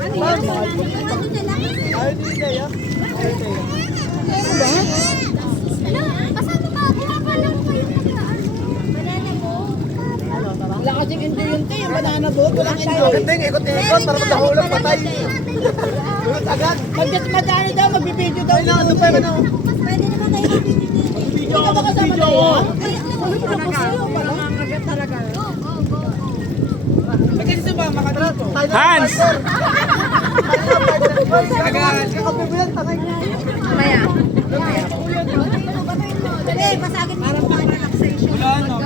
Wala kasing hindi yung banana boat, walang hindi. Maganda yung ikot-ikot para magkahulang patay. Tulot agad. Magdadaan daw, magbibideo daw. Ay na, ito pa yun ano. Pwede naman tayo magbibigay. Hindi ka ba kasama na yan? Ay, ako ko sa'yo. Magkano sa ba, makatrato? Hans! Kakape mo yan, tangay. Mamaya. Dali, pasagin mo. Para pang relaxation. Wala na.